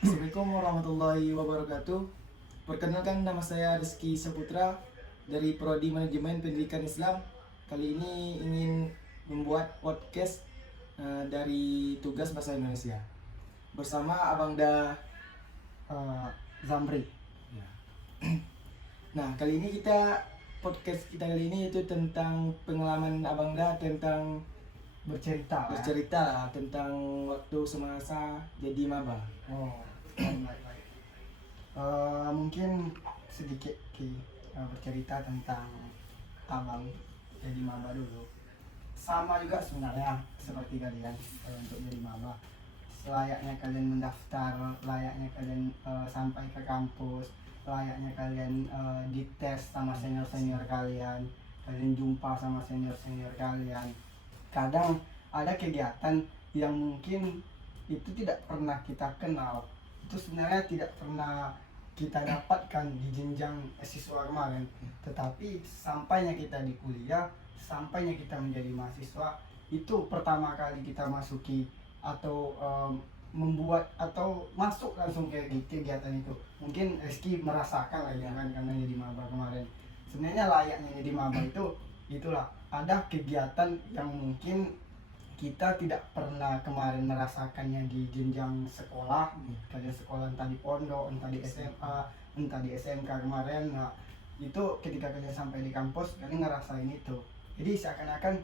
Assalamualaikum warahmatullahi wabarakatuh. Perkenalkan, nama saya Rizky Saputra dari Prodi Manajemen Pendidikan Islam. Kali ini ingin membuat podcast dari tugas bahasa Indonesia bersama Abang Da Zamri. Ya. Nah, kali ini podcast kita kali ini itu tentang pengalaman Abang Da tentang bercerita tentang waktu semasa jadi maba. Oh, baik. Mungkin sedikit bercerita tentang abang jadi maba dulu. Sama juga sebenarnya seperti kalian untuk jadi maba. Layaknya kalian mendaftar, layaknya kalian sampai ke kampus, layaknya kalian dites sama senior kalian jumpa sama senior kalian. Kadang ada kegiatan yang mungkin itu tidak pernah kita kenal, itu sebenarnya tidak pernah kita dapatkan di jenjang siswa kemarin, tetapi sampainya kita di kuliah, sampainya kita menjadi mahasiswa, itu pertama kali kita masuki atau membuat atau masuk langsung ke kegiatan itu. Mungkin Rizky merasakan lah ya kan, karena jadi maba kemarin. Sebenarnya layaknya jadi maba itu itulah, ada kegiatan yang mungkin kita tidak pernah kemarin merasakannya di jenjang sekolah. Kalian sekolah entah di pondok, entah di SMA, entah di SMK kemarin. Nah, itu ketika kalian sampai di kampus kalian ngerasain itu, jadi seakan-akan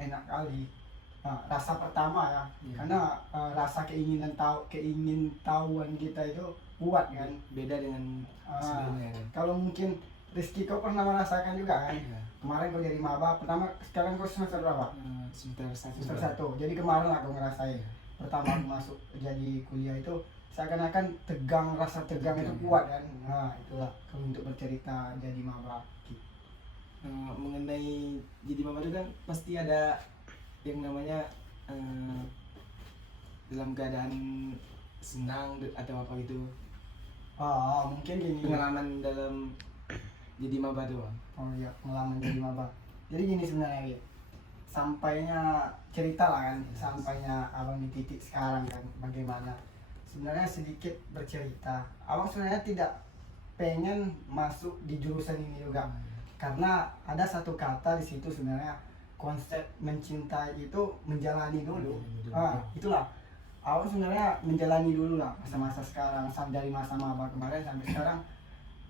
enak kali. Nah, rasa pertama ya, karena rasa keingin tahuan kita itu kuat kan, Beda dengan sebelumnya kan. kalau mungkin Rizky kau pernah merasakan juga kan? Ya. Kemarin kau jadi maba pertama, sekarang kau semester berapa? Semester 1. Jadi kemarin aku ngerasain pertama aku masuk jadi kuliah itu seakan-akan tegang, rasa tegang itu kuat kan. Nah, itulah kalau untuk bercerita jadi maba. Mengenai jadi maba itu kan pasti ada yang namanya dalam keadaan senang atau apa gitu. Mungkin gini. Pengalaman dalam jadi maba doang. Oh iya, pengalaman jadi maba. Jadi gini sebenarnya gitu. Sampainya cerita lah kan, sampainya abang di titik sekarang kan, bagaimana sebenarnya sedikit bercerita. Abang sebenarnya tidak pengen masuk di jurusan ini juga, karena ada satu kata di situ sebenarnya, konsep mencintai itu menjalani dulu. Itulah abang sebenarnya menjalani dulu lah masa-masa sekarang, dari masa maba kemarin sampai sekarang.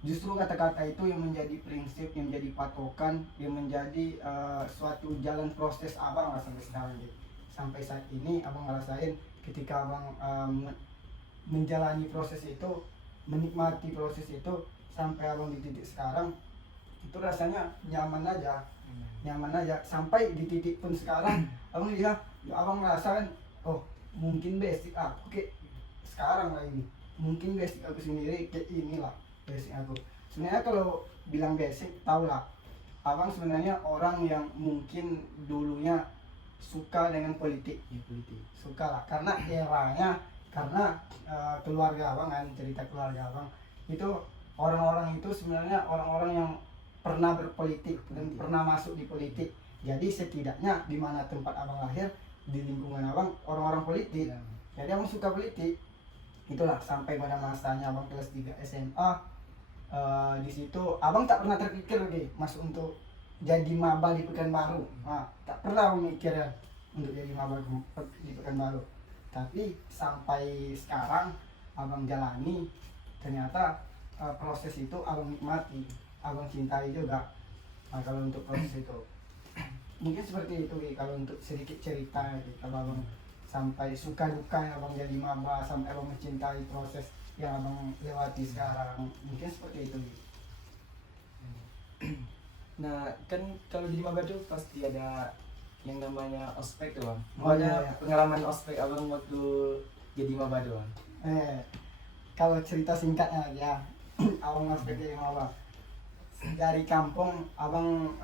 Justru kata-kata itu yang menjadi prinsip, yang menjadi patokan, yang menjadi suatu jalan proses abang lah sampai sekarang gitu. Sampai saat ini abang ngerasain ketika abang menjalani proses itu, menikmati proses itu sampai abang di titik sekarang, itu rasanya nyaman aja, sampai di titik pun sekarang abang lihat, abang ngerasain, oh mungkin basic aku kayak sekarang lah ini, mungkin basic aku sendiri kayak inilah basic aku. Sebenarnya kalau bilang basic, tau lah abang sebenarnya orang yang mungkin dulunya suka dengan politik. Suka lah, karena eranya, karena keluarga abang kan, cerita keluarga abang itu orang-orang itu sebenarnya orang-orang yang pernah berpolitik dan pernah masuk di politik. Jadi setidaknya di mana tempat abang lahir, di lingkungan abang orang-orang politik. Jadi abang suka politik. Itulah sampai pada masanya abang kelas 3 SMA, di situ abang tak pernah terpikir lagi masuk untuk jadi maba di Pekanbaru. Tak pernah mikir ya untuk jadi maba di Pekanbaru. Tapi sampai sekarang abang jalani, ternyata proses itu abang nikmati, abang cintai juga. Kalau untuk proses itu mungkin seperti itu kalau untuk sedikit cerita kalau abang sampai suka duka yang abang jadi maba, sampai abang mencintai proses yang abang lewati sekarang, mungkin seperti itu. Nah, kan kalau jadi maba tuh pasti ada yang namanya ospek doang. Iya. Pengalaman ospek abang waktu jadi maba doang. Kalau cerita singkatnya ya, abang ospek jadi maba dari kampung abang,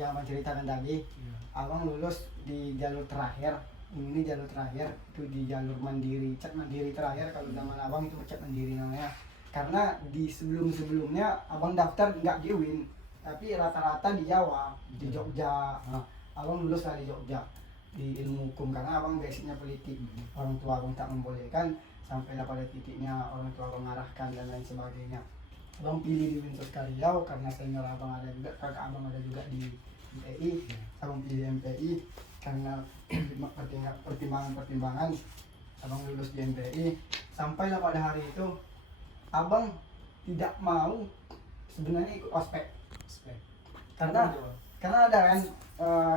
yang abang ceritakan tadi. Abang lulus di jalur terakhir. Ini jalur terakhir itu di jalur mandiri, cat mandiri terakhir kalau zaman abang itu cat mandiri namanya. Karena di sebelumnya abang daftar nggak di UIN, tapi rata-rata di Jawa, di Jogja. Abang lulus lah di Jogja. di ilmu hukum karena abang basicnya politik. Orang tua abang tak membolehkan, sampai pada titiknya orang tua abang mengarahkan dan lain sebagainya. Abang pilih di Universitas Riau karena senior abang ada juga, kakak abang ada juga di MPI. Abang pilih MPI karena pertimbangan abang lulus di MPI. Sampailah pada hari itu abang tidak mau sebenarnya ikut ospek karena ada kan,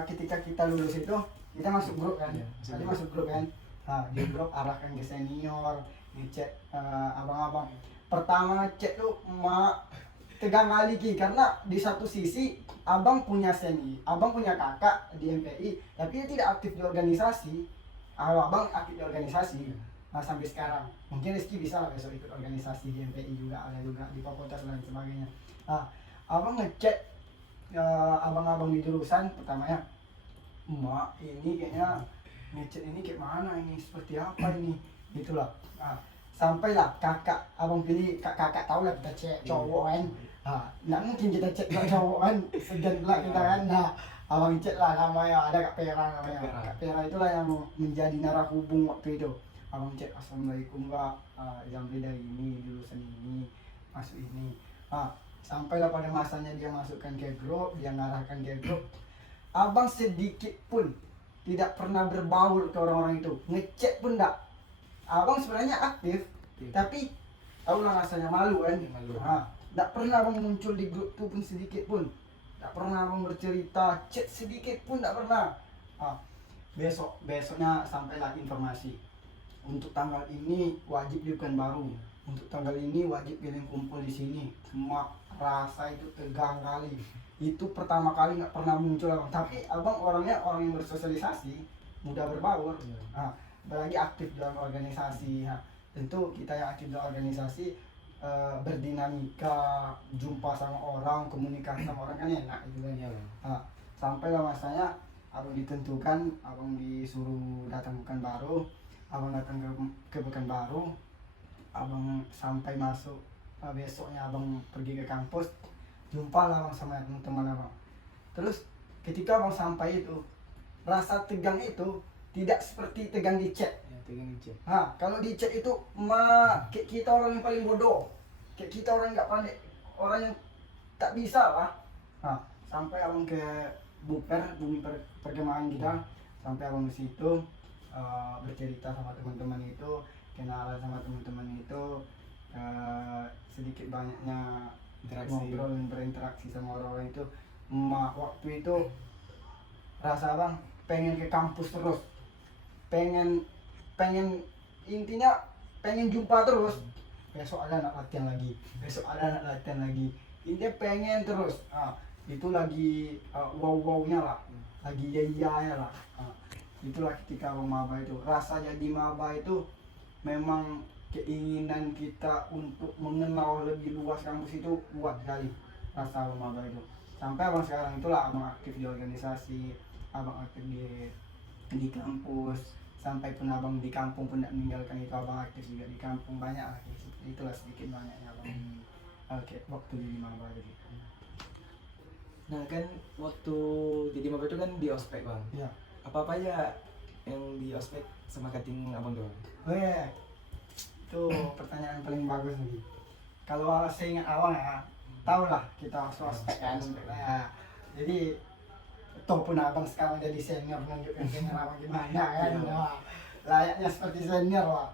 ketika kita lulus itu kita masuk grup kan, tadi masuk grup kan. Nah, di grup arahkan ke senior, ngecek abang-abang. Pertama ngecek tuh tegang kali Ki, karena di satu sisi abang punya abang punya kakak di MPI, tapi dia tidak aktif di organisasi. Abang aktif di organisasi. Nah, sampai sekarang mungkin Rizky bisa lah besok ikut organisasi di MPI juga, ada juga di fakultas dan lain sebagainya. Nah, abang ngecek abang-abang di jurusan pertamanya, ini kayaknya ngecek ini kayak mana, ini seperti apa ini, gitulah. Nah, sampailah kakak abang pilih, kakak tahu lah kita cek cowok kan. Nah, nggak mungkin kita cek cowok kan, segan pula kita kan. Nah, abang cek lah namanya, ada Kak Pera namanya. Kak Pera itulah yang menjadi narahubung waktu itu. Abang cek, assalamualaikum Kak, Zamri dari ini, jurusan ini, masuk ini. Nah, sampailah pada masanya dia masukkan ke grup, dia ngarahkan ke grup. Abang sedikit pun tidak pernah berbaur ke orang-orang itu, ngecek pun enggak. Abang sebenarnya aktif, tapi tahulah rasanya malu kan. Enggak pernah abang muncul di grup itu pun sedikit pun. Enggak pernah abang bercerita, chat sedikit pun enggak pernah. Besoknya sampailah informasi. Untuk tanggal ini wajib dibukan baru. Untuk tanggal ini wajib kalian kumpul di sini. Semua rasa itu tegang kali. Itu pertama kali nggak pernah muncul abang. Tapi abang orangnya orang yang bersosialisasi, mudah berbaur. Apalagi aktif dalam organisasi. Tentu kita yang aktif dalam organisasi berdinamika, jumpa sama orang, komunikasi sama orang kan enak gitu kan. Sampailah masanya abang ditentukan, abang disuruh datang Pekanbaru. Abang datang ke Pekanbaru, abang sampai masuk, besoknya abang pergi ke kampus, jumpa lah abang sama teman-teman abang. Terus ketika abang sampai itu, rasa tegang itu tidak seperti tegang di chat. Kalau di chat itu kayak kita orang yang paling bodoh, kayak kita orang nggak pandai, orang yang tak bisa lah. Sampai abang ke bumi perkemahan kita, sampai abang di situ bercerita sama teman-teman itu, kenalan sama teman-teman itu, sedikit banyaknya ngobrol dan berinteraksi sama orang-orang itu. Waktu itu rasa abang pengen ke kampus terus, pengen intinya pengen jumpa terus. Besok ada anak latihan lagi, besok ada anak latihan lagi, intinya pengen terus. Itu lagi wow-wownya lah, lagi iya-iyanya lah. Itulah ketika abang maba itu, rasa jadi maba itu memang keinginan kita untuk mengenal lebih luas kampus itu kuat sekali, rasa abang maba itu. Sampai abang sekarang itulah abang aktif di organisasi, abang aktif di kampus, sampai pun abang di kampung pun tidak meninggalkan itu, abang aktif juga di kampung, banyak lah. Itulah sedikit banyaknya abang waktu di maba jadi. Nah kan waktu jadi maba itu kan di ospek bang. Iya. Apa aja yang di ospek sama kating abang doang? Itu pertanyaan paling bagus nih. Kalau saya ingat awal ya, tau lah kita ospek kan. Jadi toh pun abang sekarang jadi senior, nunjukin senior abang gimana kan. Layaknya seperti senior lah.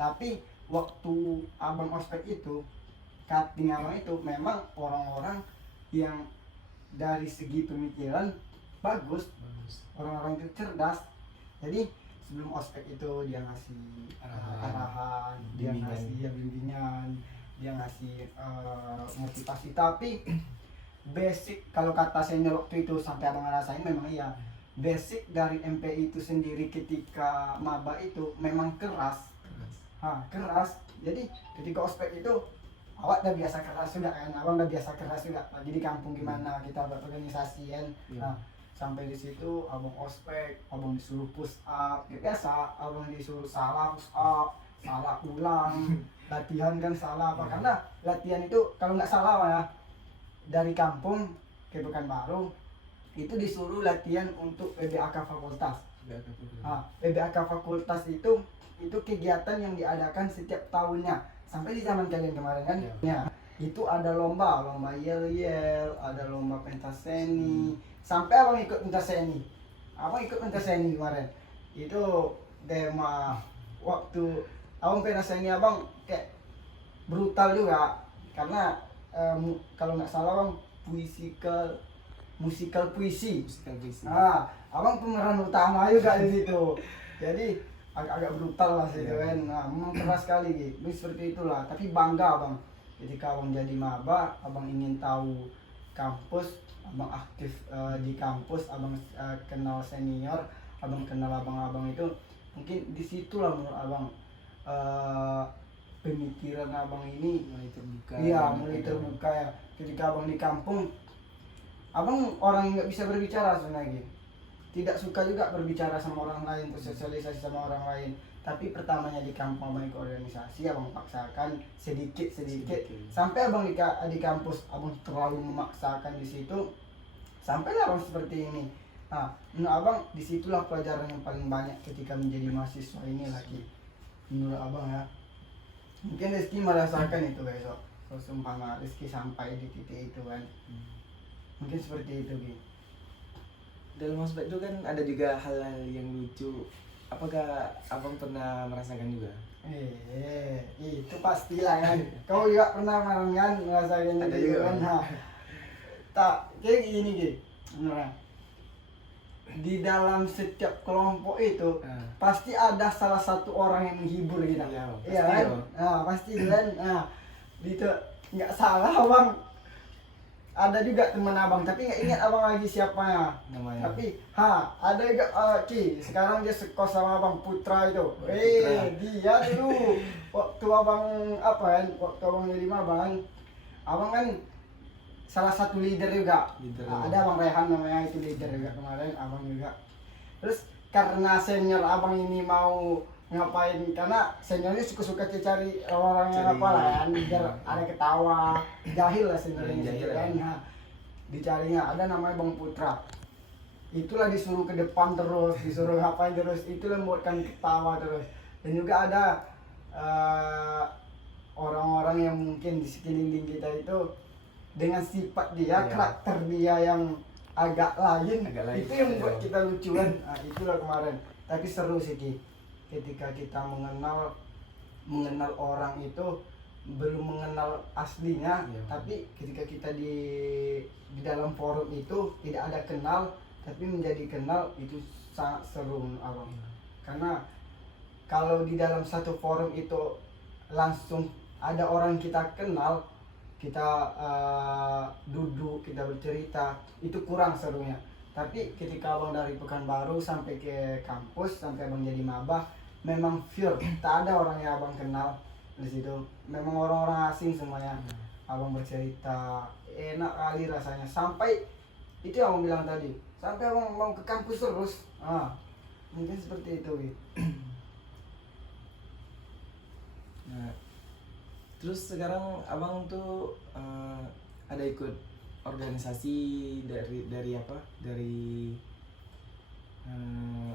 Tapi waktu abang ospek itu, kating abang itu memang orang-orang yang dari segi pemikiran bagus, orang-orang itu cerdas. Jadi sebelum ospek itu dia ngasih arahan, dia ngasih bimbingan, dia ngasih motivasi. Tapi basic, kalau kata senior waktu itu sampai abang ngerasain, memang iya, basic dari MPI itu sendiri ketika maba itu memang keras. Keras. Jadi ketika ospek itu awak udah biasa keras sudah kan, abang udah biasa keras sudah. Lagi di kampung gimana kita buat organisasi kan. Sampai di situ abang ospek, abang disuruh push up, ya biasa, abang disuruh salah push up, salah ulang, latihan kan salah apa, karena latihan itu kalau nggak salah ya, dari kampung ke Pekanbaru itu disuruh latihan untuk PBAK fakultas. PBAK fakultas itu kegiatan yang diadakan setiap tahunnya sampai di zaman kalian kemarin kan. Ya, itu ada lomba yel-yel, ada lomba pentas seni. Sampai abang ikut pentas seni. Abang ikut pentas seni kemarin. Itu tema waktu abang pentas seni abang kayak brutal juga karena kalau nggak salah abang musikal puisi. Abang pemeran utama juga di situ. Jadi agak brutal lah situ kan. Nah, memang keras sekali gitu. Seperti itulah. Tapi bangga abang. Ketika abang jadi maba, abang ingin tahu kampus, abang aktif di kampus, abang kenal senior, abang kenal abang-abang itu. Mungkin disitulah menurut abang pemikiran abang ini mulai terbuka. Iya, mulai terbuka ya. Ketika abang di kampung, abang orang yang nggak bisa berbicara sebenarnya. Tidak suka juga berbicara sama orang lain, bersosialisasi sama orang lain. Tapi pertamanya di kampung abang ikut organisasi, abang paksakan sedikit. Sampai abang di kampus, abang terlalu memaksakan di situ. Sampailah abang seperti ini. Nah, menurut abang disitulah pelajaran yang paling banyak ketika menjadi mahasiswa ini lagi. Menurut abang ya. Mungkin Rizky merasakan itu besok. Kalau seumpama Rizky sampai di titik itu kan. Mungkin seperti itu gitu. Dalam aspek itu kan ada juga hal-hal yang lucu. Apakah abang pernah merasakan juga? Itu pastilah kan. Kau juga pernah kan merasakan Ada itu juga, kan. Bang. Nah, tak kayak gini gitu. Beneran. Di dalam setiap kelompok itu pasti ada salah satu orang yang menghibur kita. Iya, Iya pasti, kan? Bang. Nah, pasti kan. Nah, itu nggak salah bang. Ada juga teman abang, tapi nggak ingat abang lagi siapanya. Namanya. Tapi, ada juga Ki. Sekarang dia sekos sama abang Putra itu. Putra. Dia dulu waktu abang waktu abang jadi abang, abang kan salah satu leader juga. Ada abang Rehan namanya, itu leader juga kemarin, abang juga. Terus karena senior abang ini mau ngapain, karena seniornya suka-suka cari orang yang apa lah kan, biar ada ketawa, jahil lah seniornya Jahil, kan. Nah, dicarinya ada namanya Bang Putra. Itulah disuruh ke depan terus, disuruh ngapain terus, itulah membuatkan ketawa terus. Dan juga ada orang-orang yang mungkin di sekeliling kita itu dengan sifat dia, karakter dia yang agak lain, itu yang membuat kita lucuan. Nah, itulah kemarin. Tapi seru sih Ki. Ketika kita mengenal orang itu belum mengenal aslinya, tapi ketika kita di dalam forum itu tidak ada kenal tapi menjadi kenal, itu sangat seru abang. Karena kalau di dalam satu forum itu langsung ada orang kita kenal, kita duduk, kita bercerita, itu kurang serunya. Tapi ketika abang dari Pekanbaru sampai ke kampus, sampai abang jadi maba, memang pure, tak ada orang yang abang kenal di situ. Memang orang-orang asing semuanya. Abang bercerita, enak kali rasanya. Sampai itu yang abang bilang tadi, sampai abang mau ke kampus terus. Mungkin seperti itu gitu. Nah, terus sekarang abang tuh ada ikut organisasi dari apa? Dari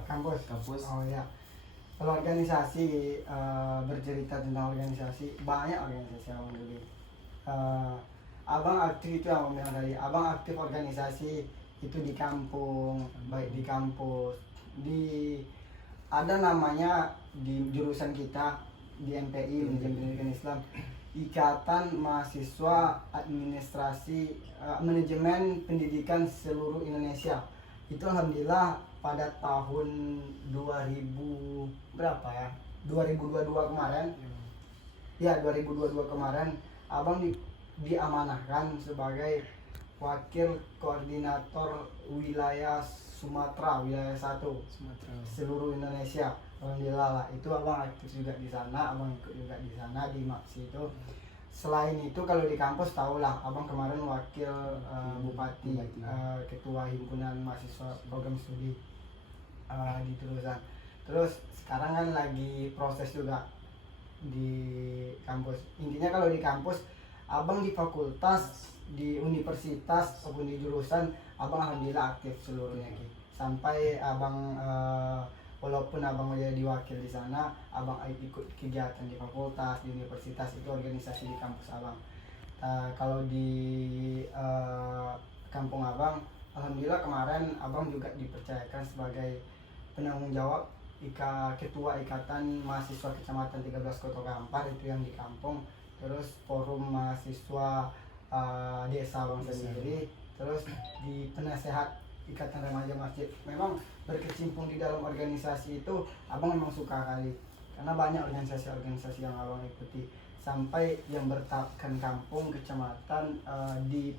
kampus. Oh ya. Kalau organisasi, bercerita tentang organisasi, banyak organisasi abang dulu. Abang aktif itu yang abang bilang tadi, abang aktif organisasi itu di kampung, baik di kampus, ada namanya di jurusan kita di MPI, Manajemen Pendidikan Islam, Ikatan Mahasiswa Administrasi Manajemen Pendidikan Seluruh Indonesia. Itu alhamdulillah pada tahun 2000 berapa ya? 2022 kemarin. Ya, 2022 kemarin abang diamanahkan sebagai wakil koordinator wilayah Sumatera, wilayah 1 seluruh Indonesia. Alhamdulillah lah, itu abang aktif juga di sana, abang ikut juga di sana di MAPSI itu. Selain itu kalau di kampus tahulah, abang kemarin wakil bupati, ketua himpunan mahasiswa program studi di Terusan. Terus sekarang kan lagi proses juga di kampus. Intinya kalau di kampus, abang di fakultas, di universitas maupun di jurusan, abang alhamdulillah aktif seluruhnya. sampai abang walaupun abang jadi wakil di sana, abang ikut kegiatan di fakultas, di universitas, itu organisasi di kampus abang. Kalau di kampung abang, alhamdulillah kemarin abang juga dipercayakan sebagai penanggung jawab ketua ikatan mahasiswa kecamatan 13 Kota Kampar, itu yang di kampung. Terus forum mahasiswa desa abang sendiri, terus di penasehat ikatan remaja masjid. Memang berkecimpung di dalam organisasi itu abang memang suka kali, karena banyak organisasi-organisasi yang abang ikuti, sampai yang bertapkan kampung, kecamatan, di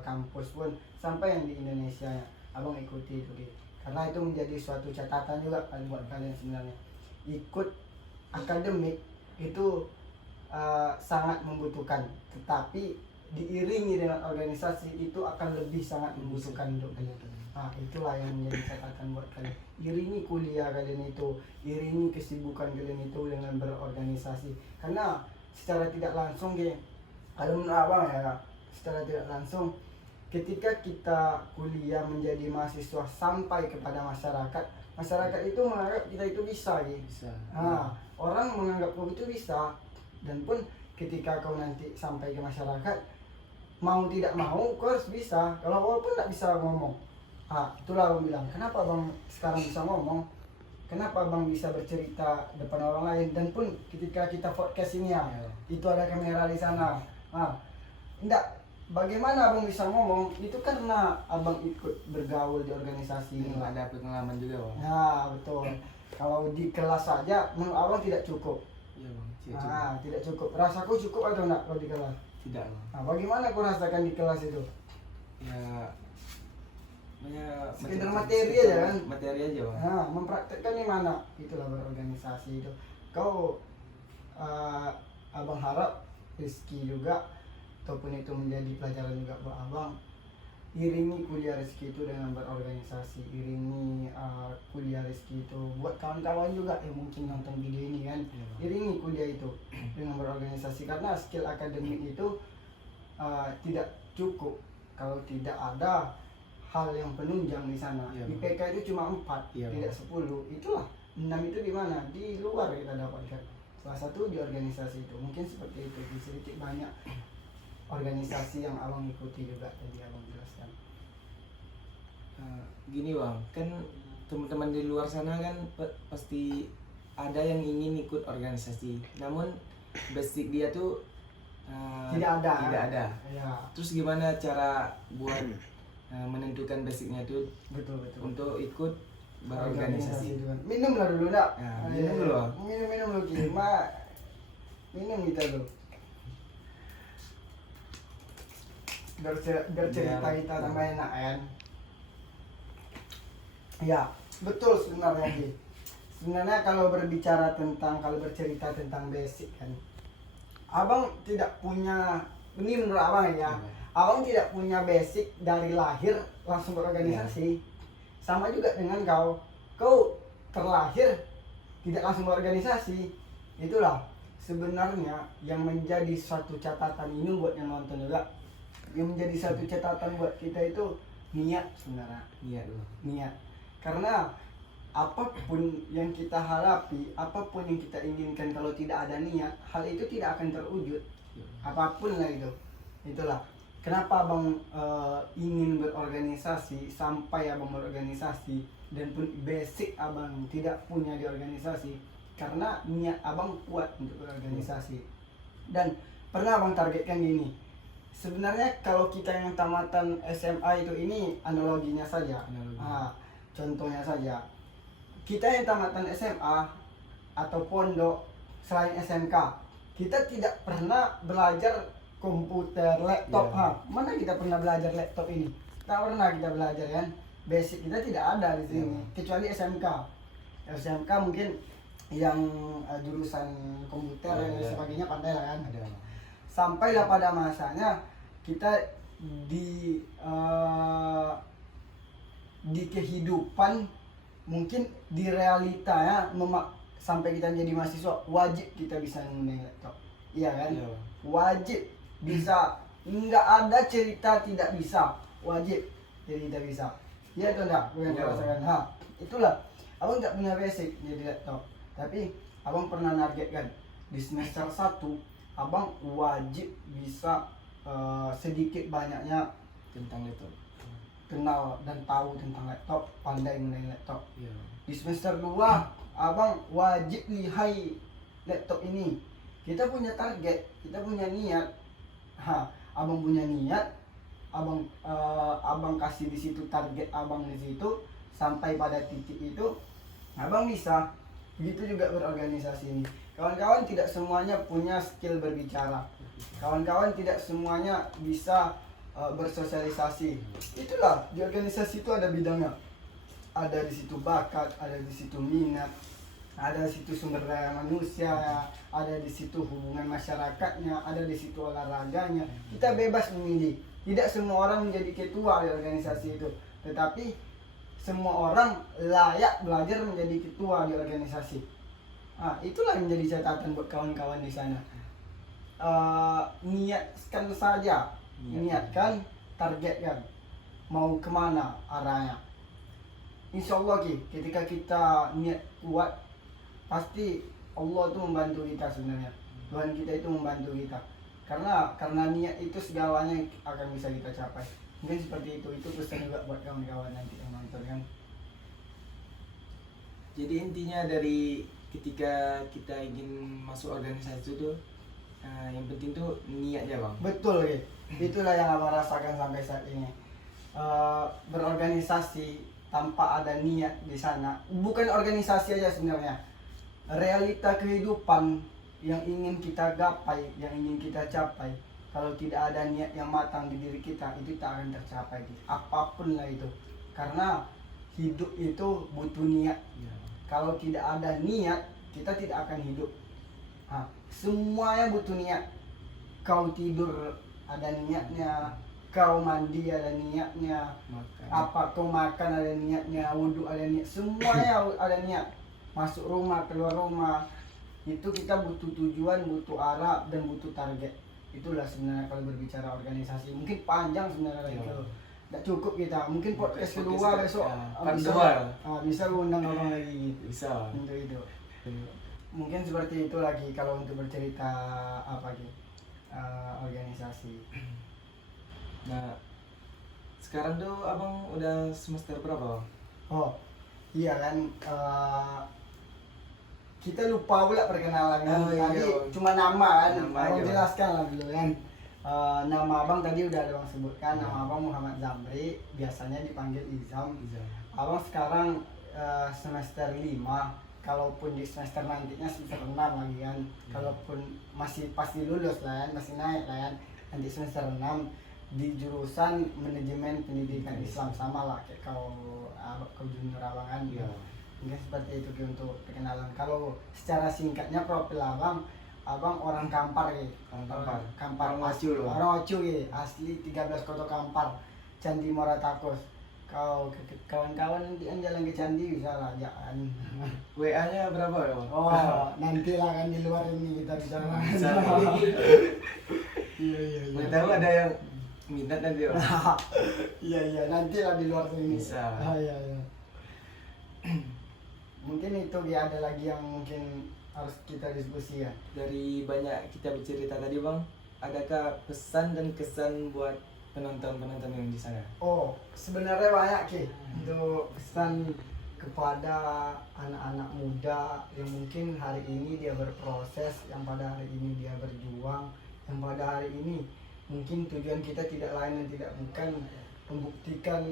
kampus pun, sampai yang di Indonesia ya, abang ikuti itu gitu. Karena itu menjadi suatu catatan juga buat kalian sebenarnya. Ikut akademik itu sangat membutuhkan, tetapi diiringi dengan organisasi itu akan lebih sangat membutuhkan untuk kalian. Nah, itulah yang menjadi catatan buat kalian. Iringi kuliah kalian itu, iringi kesibukan kalian itu dengan berorganisasi. Karena secara tidak langsung kalau menurut abang ya, secara tidak langsung, ketika kita kuliah menjadi mahasiswa sampai kepada masyarakat itu menganggap kita itu bisa Bisa. Nah, orang menganggap kau itu bisa, dan pun ketika kau nanti sampai ke masyarakat, mau tidak mau kau harus bisa. Kalau kau pun tidak bisa ngomong, itulah abang bilang, kenapa abang sekarang bisa ngomong, kenapa abang bisa bercerita depan orang lain. Dan pun ketika kita podcast ini itu ada kamera di sana. Enggak, bagaimana abang bisa ngomong itu karena abang ikut bergaul di organisasi ini. Ada pengalaman juga bang. Ya betul. Kalau di kelas saja menurut abang tidak cukup. Iya bang. Tidak cukup. Rasaku cukup atau enggak kalau di kelas? Tidak bang. Bagaimana kau rasakan di kelas itu? Ya Sekedar macam-macam, materi sekedar aja kan? materi aja bang. Mempraktekkan di mana? Itulah berorganisasi itu. Kau abang harap Rizky juga, ataupun itu menjadi pelajaran juga buat abang, iringi kuliah Rizky itu dengan berorganisasi. Iringi kuliah Rizky itu buat kawan-kawan juga yang mungkin nonton video ini kan. Iringi kuliah itu dengan berorganisasi, karena skill akademik itu tidak cukup kalau tidak ada hal yang penunjang di sana. IPK itu cuma 4, tidak 10. Itulah 6 itu di mana? Di luar kita dapatkan. Salah satu di organisasi itu. Mungkin seperti itu. Di sedikit banyak organisasi yang abang ikuti juga tadi abang jelaskan. Gini bang, kan teman-teman di luar sana kan pasti ada yang ingin ikut organisasi, namun basic dia tuh Tidak ada. Ya, Terus gimana cara buat menentukan basicnya tuh betul. untuk ikut berorganisasi? Juga. Minumlah dulu nak. Minum dulu bang. Minum dulu Ki. Minum kita dulu. Bercerita kita tambah enak kan. Ya, betul sebenarnya Ki. Sebenarnya kalau bercerita tentang basic kan, abang tidak punya, ini menurut abang ya, abang tidak punya basic dari lahir langsung berorganisasi. Sama juga dengan kau terlahir tidak langsung berorganisasi. Itulah sebenarnya yang menjadi suatu catatan ini buat yang nonton juga. Yang menjadi satu catatan buat kita itu niat sebenarnya. Niat. Karena apapun yang kita hadapi, apapun yang kita inginkan, kalau tidak ada niat, hal itu tidak akan terwujud. Apapun lah itu. Itulah kenapa abang ingin berorganisasi, sampai abang berorganisasi, dan pun basic abang tidak punya di organisasi, karena niat abang kuat untuk berorganisasi. Dan pernah abang targetkan gini, sebenarnya kalau kita yang tamatan SMA itu, ini analoginya saja. Contohnya saja, kita yang tamatan SMA atau pondok selain SMK, kita tidak pernah belajar komputer, laptop. Mana kita pernah belajar laptop ini? Tak pernah kita belajar kan. Basic kita tidak ada di sini, kecuali SMK. SMK mungkin yang jurusan komputer dan sebagainya pandai lah kan. Sampailah pada masanya kita di kehidupan, mungkin di realita ya, sampai kita menjadi mahasiswa wajib kita bisa menggunakan laptop. Iya kan? Wajib bisa, nggak ada cerita tidak bisa, wajib jadi kita bisa. Iya atau enggak? Gue yang Iya. rasakan. Ha, itulah. Abang nggak punya basic jadi laptop. Tapi abang pernah nargetkan di semester 1 abang wajib bisa sedikit banyaknya Tentang itu. kenal dan tahu tentang laptop, pandai mengenai laptop. Iya. Di semester 2 abang wajib lihai laptop ini. Kita punya target, kita punya niat. Abang punya niat, abang kasih di situ target abang di situ sampai pada titik itu abang bisa. Begitu juga berorganisasi ini. Kawan-kawan tidak semuanya punya skill berbicara. Kawan-kawan tidak semuanya bisa bersosialisasi. Itulah di organisasi itu ada bidangnya. Ada di situ bakat, ada di situ minat, ada di situ sumber daya manusia, ada di situ hubungan masyarakatnya, ada di situ olahraganya. Kita bebas memilih. Tidak semua orang menjadi ketua di organisasi itu, tetapi semua orang layak belajar menjadi ketua di organisasi. Itulah yang menjadi catatan buat kawan-kawan di sana. Niatkan saja, niatkan, targetkan, mau kemana arahnya. Insya Allah ketika kita niat kuat, pasti Allah itu membantu kita sebenarnya. Tuhan kita itu membantu kita. Karena niat itu segalanya akan bisa kita capai. Mungkin seperti itu pesan juga buat kawan-kawan nanti yang nonton kan. Jadi intinya dari ketika kita ingin masuk organisasi itu yang penting tuh niatnya bang. Betul itulah yang abang rasakan sampai saat ini. Berorganisasi tanpa ada niat di sana, bukan organisasi aja sebenarnya, realita kehidupan yang ingin kita gapai, yang ingin kita capai, kalau tidak ada niat yang matang di diri kita, itu tak akan tercapai, apapun lah itu. Karena hidup itu butuh niat. Kalau tidak ada niat, kita tidak akan hidup. Semuanya butuh niat. Kau tidur ada niatnya, kau mandi ada niatnya, apa kau makan ada niatnya, wudhu ada niat, semuanya ada niat. Masuk rumah, keluar rumah, itu kita butuh tujuan, butuh arah, dan butuh target. Itulah sebenarnya kalau berbicara organisasi. Mungkin panjang sebenarnya lagi. Tidak cukup kita. Mungkin podcast kedua besok bisa undang orang lagi gitu. Bisa. Untuk itu. Mungkin seperti itu lagi kalau untuk bercerita organisasi. Nah, sekarang tuh abang udah semester berapa bang? Oh, iya kan. Kita lupa pula perkenalan kan. Tadi cuma nama kan. Abang jelaskan lah dulu kan. Nama abang tadi udah ada abang sebutkan. Nama abang Muhammad Zamri. Biasanya dipanggil Izam. Abang sekarang semester 5. Kalaupun di semester nantinya semester 6 lagi kan. Kalaupun masih pasti lulus lah kan, masih naik lah kan. Nanti semester 6 di jurusan manajemen pendidikan Islam, sama lah kayak kau junior abang kan. Mungkin seperti itu untuk perkenalan. Kalau secara singkatnya profil abang orang Kampar Kampar orang Ocu asli 13 Kota Kampar, Candi Muara Takus. Kau kawan-kawan nanti kan jalan ke candi bisa lah jangan. WA-nya berapa ya bang? Oh, nanti lah kan di luar ini kita bicara. Iya. Boleh tahu ada yang minat nanti bang? Iya nanti lah di luar sini. Bisa. Iya. Mungkin itu dia, ada lagi yang mungkin harus kita diskusi ya. Dari banyak kita bercerita tadi bang, adakah pesan dan kesan buat penonton yang di sana? Oh, sebenarnya banyak untuk pesan kepada anak-anak muda yang mungkin hari ini dia berproses, yang pada hari ini dia berjuang, yang pada hari ini mungkin tujuan kita tidak lain dan tidak bukan membuktikan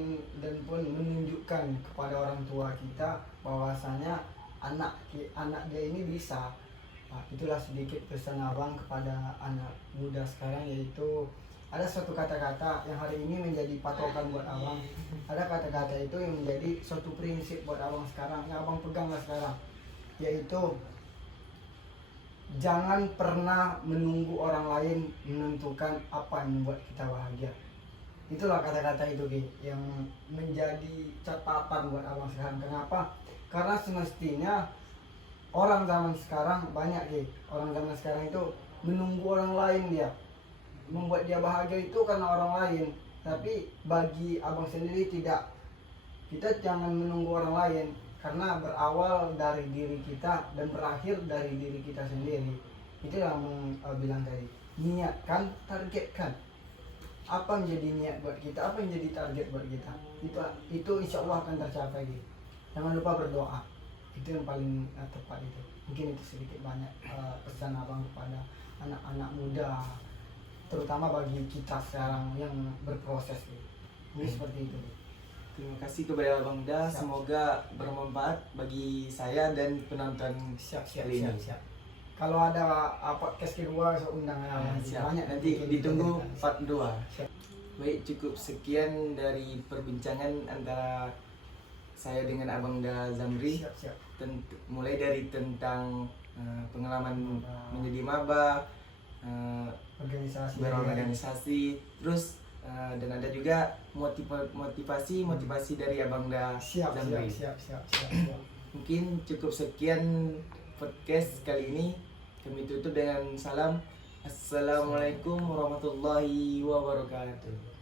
dan pun menunjukkan kepada orang tua kita bahwasanya anak dia ini bisa. Itulah sedikit pesan abang kepada anak muda sekarang, yaitu ada suatu kata-kata yang hari ini menjadi patokan buat abang. Ada kata-kata itu yang menjadi suatu prinsip buat abang sekarang, yang abang peganglah sekarang, yaitu jangan pernah menunggu orang lain menentukan apa yang membuat kita bahagia. Itulah kata-kata itu yang menjadi catatan buat abang sekarang. Kenapa? Karena semestinya orang zaman sekarang banyak orang zaman sekarang itu menunggu orang lain dia membuat dia bahagia itu karena orang lain, tapi bagi abang sendiri tidak. Kita jangan menunggu orang lain, karena berawal dari diri kita dan berakhir dari diri kita sendiri. Itu yang bilang tadi, niatkan, targetkan. Apa menjadi niat buat kita, apa yang jadi target buat kita, itu insya Allah akan tercapai gitu. Jangan lupa berdoa, itu yang paling tepat itu. Mungkin itu sedikit banyak pesan abang kepada anak-anak muda, terutama bagi kita sekarang yang berproses gitu. Ini seperti itu. Terima kasih kepada Abang Da, Siap. semoga bermanfaat bagi saya dan penonton Siap. kali ini. Kalau ada podcast kedua saya undang Siap. banyak. Nanti mungkin ditunggu kita- part 2. Siap. Baik, cukup sekian dari perbincangan antara saya dengan Abang Da Zamri. Siap. Mulai dari tentang pengalaman menjadi maba, Organisasi. berorganisasi, terus dan ada juga motivasi dari Abang Da Siap. Zamri. Mungkin cukup sekian podcast kali ini. Kami tutup dengan salam. Assalamualaikum warahmatullahi wabarakatuh.